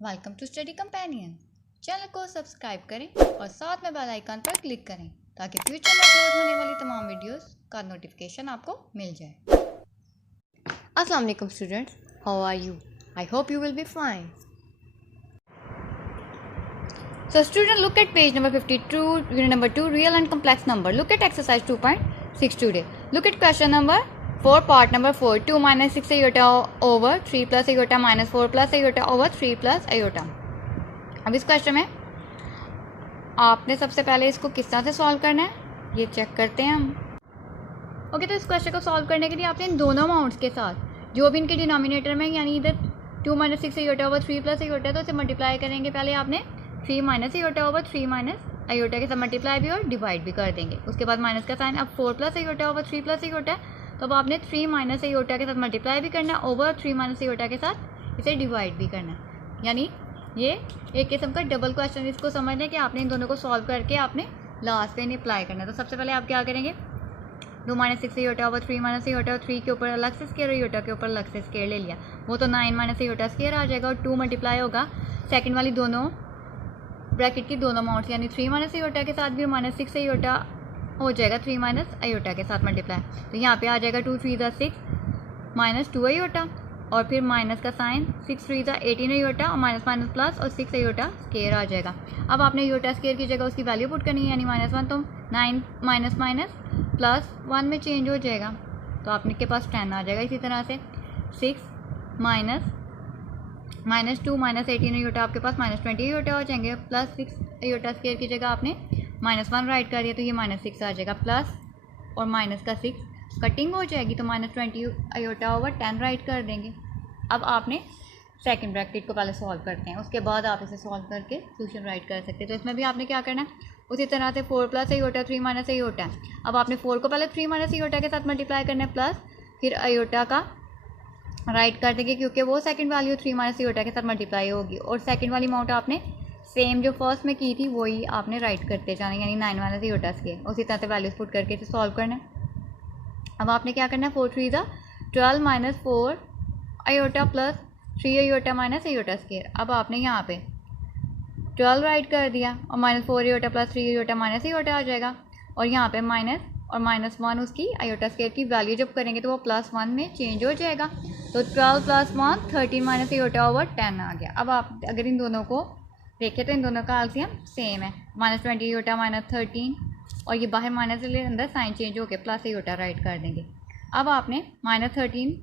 Welcome to study companion. Channel को subscribe करें और साथ में बेल आइकन पर क्लिक करें ताकि फ्यूचर में अपलोड होने वाली तमाम वीडियोस का नोटिफिकेशन आपको मिल जाए। अस्सलाम वालेकुम students, how are you? I hope you will be fine. So student, look at page number 52, unit number 2, real and complex number. Look at exercise 2.6 today. Look at question number 4, part number 4, 2 minus 6 iota over 3 plus iota minus 4 plus iota over 3 plus iota. अब इस question में आपने सबसे पहले इसको किस तरह से सॉल्व करना है ये चेक करते हैं हम। ओके, तो इस क्वेश्चन को सॉल्व करने के लिए आपने इन दोनों अमाउंट्स के साथ जो भी इनके डिनोमिनेटर में यानी इधर 2 minus 6 iota over 3 plus iota तो इसे मल्टीप्लाई करेंगे। पहले आपने 3 minus iota over 3 minus iota के साथ मल्टीप्लाई भी और डिवाइड भी कर देंगे। उसके बाद माइनस का साइन, अब 4 plus iota over 3 plus iota तो अब आपने 3 minus iota के साथ मल्टीप्लाई भी करना है ओवर 3 minus iota के साथ इसे डिवाइड भी करना है। यानी ये एक किस्म का डबल क्वेश्चन, इसको समझ लें कि आपने इन दोनों को सॉल्व करके आपने लास्ट पे इन्हें अप्लाई करना है। तो सबसे पहले आप क्या करेंगे, 2 minus 6 iota over 3 minus iota, 3 के ऊपर अलग से स्केयर और iota के ऊपर अलग से स्केयर ले लिया, वो तो 9 minus iota स्केयर आ जाएगा और 2 मल्टीप्लाई होगा सेकंड वाली दोनों ब्रैकेट की दोनों अमाउंट्स यानी 3 minus iota के साथ भी minus 6 iota हो जाएगा 3 minus iota के साथ मल्टीप्लाई। तो यहाँ पे आ जाएगा 2 3 6 minus 2 iota और फिर माइनस का साइन, 6 3 18 iota और माइनस माइनस प्लस और 6 iota स्केयर आ जाएगा। अब आपने iota स्केयर की जगह उसकी वैल्यू पुट करनी है यानी -1, तो 9 माइनस माइनस प्लस 1 में चेंज हो जाएगा तो आपने के पास 10 आ जाएगा। इसी तरह से 6 माइनस -2 माइनस 18 iota आपके पास -20 iota हो जाएंगे, प्लस 6 iota स्केयर की जगह आपने -1 राइट कर दिया तो ये -6 आ जाएगा, प्लस और माइनस का 6 कटिंग हो जाएगी तो -20 iota ओवर 10 राइट कर देंगे। अब आपने सेकंड ब्रैकेट को पहले सॉल्व करते हैं, उसके बाद आप इसे सॉल्व करके सोल्यूशन राइट कर सकते हैं। तो इसमें भी आपने क्या करना है, उसी तरह से 4 plus iota 3 minus iota, अब आपने 4 को पहले 3 minus iota के साथ मल्टीप्लाई करना है प्लस फिर iota का राइट कर देंगे क्योंकि वो सेकंड वैल्यू 3 minus iota के साथ मल्टीप्लाई होगी और सेकंड वाली अमाउंट आपने सेम जो फर्स्ट में की थी वही आपने राइट करते जाना यानी 9 minus iota के उसी तरह से वैल्यूज पुट करके इसे सॉल्व करना है। अब आपने क्या करना है, 4 3 12 minus 4 iota plus 3 iota minus iota square. अब आपने यहाँ पे 12 राइट कर दिया और -4 iota plus 3 iota minus iota आ जाएगा और यहाँ पे माइनस और -1 उसकी iota स्केयर की वैल्यू जब करेंगे तो वो +1 में चेंज हो जाएगा। तो 12 + 1 13 minus iota ओवर 10 आ गया। अब आप अगर इन दोनों को देखें तो इन दोनों का एलसीएम सेम है, -20 iota -13 और ये बाहर माइनस से अंदर साइन चेंज होकर प्लस iota राइट कर देंगे। अब आपने -13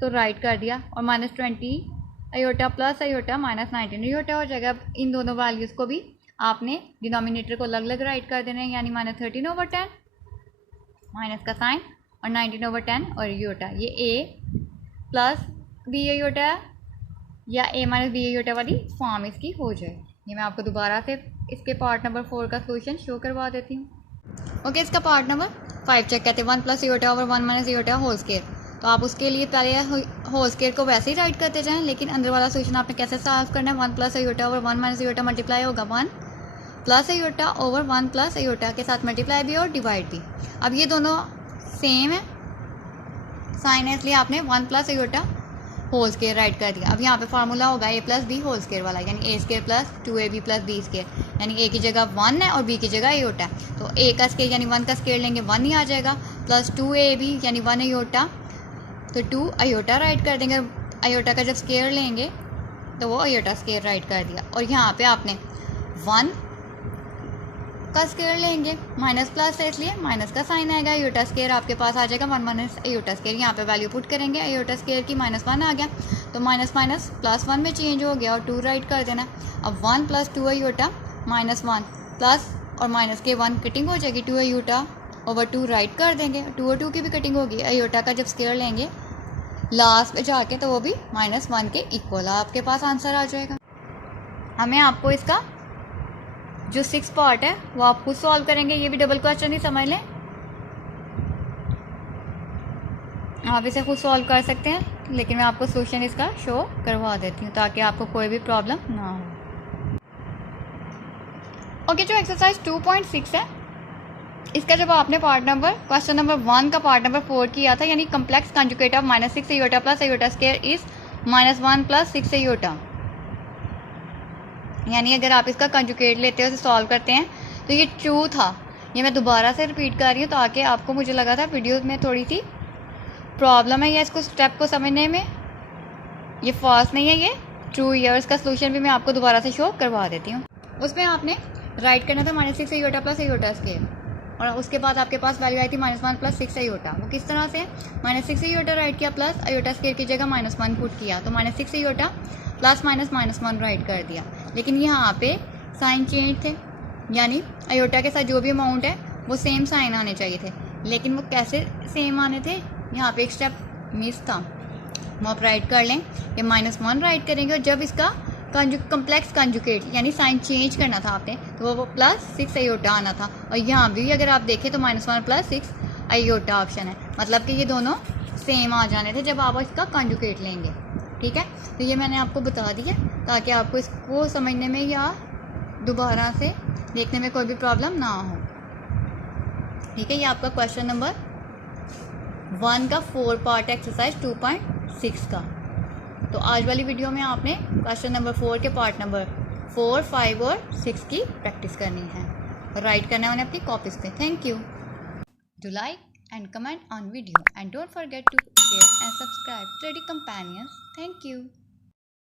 तो राइट कर दिया और -20 iota प्लस iota -19 iota हो जाएगा। अब इन दोनों वैल्यूज़ को भी आपने डिनोमिनेटर को अलग अलग राइट कर देना है यानी -13 ओवर 10 माइनस का साइन और 19 ओवर 10 और iota, ये a प्लस b iota या a माइनस b iota वाली फॉर्म इसकी हो जाए। ये मैं आपको दोबारा से इसके पार्ट नंबर 4 का सोल्यूशन शो करवा देती हूँ। ओके, इसका पार्ट नंबर 5 चेक करते हैं, 1 plus iota over 1 minus iota whole square. तो आप उसके लिए पहले होल स्केयर को वैसे ही राइट करते जाएं, लेकिन अंदर वाला सोल्यूशन आपने कैसे सॉल्व करना है, 1 plus iota over 1 minus iota multiply होगा 1 plus iota over 1 plus iota के साथ मल्टीप्लाई भी और डिवाइड भी। अब ये दोनों सेम है साइन है इसलिए आपने 1 plus iota whole square write कर दिया। अब यहाँ पे फार्मूला होगा a plus b whole square वाला यानी a square plus 2ab plus b square यानी a की जगह 1 है और b की जगह iota है तो a का स्केयर यानी 1 का स्केयर लेंगे 1 ही आ जाएगा प्लस 2ab यानी 1 iota तो 2 iota राइट कर देंगे। iota का जब स्केयर लेंगे तो वो iota स्केयर राइट कर दिया और यहाँ पे आपने 1 का स्केयर लेंगे माइनस प्लस है इसलिए माइनस का साइन आएगा, iota स्केयर आपके पास आ जाएगा 1 minus iota स्केयर। यहाँ पे वैल्यू पुट करेंगे iota स्केयर की -1 आ गया तो माइनस माइनस +1 में चेंज हो गया और 2 राइट कर देना। अब 1 plus 2 iota -1 प्लस और माइनस के 1 कटिंग हो जाएगी 2 iota ओवर 2 राइट कर देंगे, 2 और 2 की भी कटिंग होगी। iota का जब स्केयर लेंगे लास्ट पे जाके तो वो भी -1 के इक्वल आपके पास आंसर आ जाएगा। हमें आपको इसका जो 6 पार्ट है वो आप खुद सॉल्व करेंगे, ये भी डबल क्वेश्चन ही समझ लें, आप इसे खुद सॉल्व कर सकते हैं लेकिन मैं आपको सोल्यूशन इसका शो करवा देती हूँ ताकि आपको कोई भी प्रॉब्लम ना हो। ओके, जो एक्सरसाइज 2.6 है इसका जब आपने पार्ट नंबर क्वेश्चन नंबर 1 का पार्ट नंबर 4 किया था यानी complex conjugate of -6 iota plus iota square is -1 plus 6 iota यानी अगर आप इसका कंजुगेट लेते हो, इसे सॉल्व करते हैं, तो ये ट्रू था। ये मैं दोबारा से रिपीट कर रही हूँ ताकि आपको, मुझे लगा था वीडियो में थोड़ी सी प्रॉब्लम है या इसको स्टेप को समझने में। ये फॉल्स नहीं है, ये ट्रू ईयर्स का सोल्यूशन भी मैं आपको दोबारा से शो करवा देती हूँ। उसमें आपने राइट करना था -6 आयोटा प्लस आयोटा स्केयर, और उसके बाद आपके पास वैल्यू आई थी -1 प्लस 6 आयोटा। वो किस तरह से, -6 आयोटा राइट किया प्लस आयोटा स्केयर की जगह -1 पुट किया, तो -6 आयोटा प्लस -1 राइट कर दिया। लेकिन यहाँ पे साइन चेंज थे, यानी आयोटा के साथ जो भी अमाउंट है वो सेम साइन आने चाहिए थे, लेकिन वो कैसे सेम आने थे, यहाँ पे एक स्टेप मिस था। वो आप राइट कर लें, ये -1 राइट करेंगे, और जब इसका कम्प्लेक्स कंजुगेट यानी साइन चेंज करना था आपने, तो वो +6 आयोटा आना था। और यहाँ भी अगर आप देखें तो -1 प्लस 6 आयोटा ऑप्शन है, मतलब कि ये दोनों सेम आ जाने थे जब आप इसका कंजुगेट लेंगे। ठीक है, तो ये मैंने आपको बता दिया ताकि आपको इसको समझने में या दोबारा से देखने में कोई भी प्रॉब्लम ना हो। ठीक है, ये आपका क्वेश्चन नंबर 1 का 4 पार्ट एक्सरसाइज 2.6 का। तो आज वाली वीडियो में आपने क्वेश्चन नंबर 4 के पार्ट नंबर 4, 5 और 6 की प्रैक्टिस करनी है और राइट करना है उन्हें अपनी कॉपीज पे। Thank you. Do like and comment on video and don't forget to share and subscribe Study Companions. Thank you.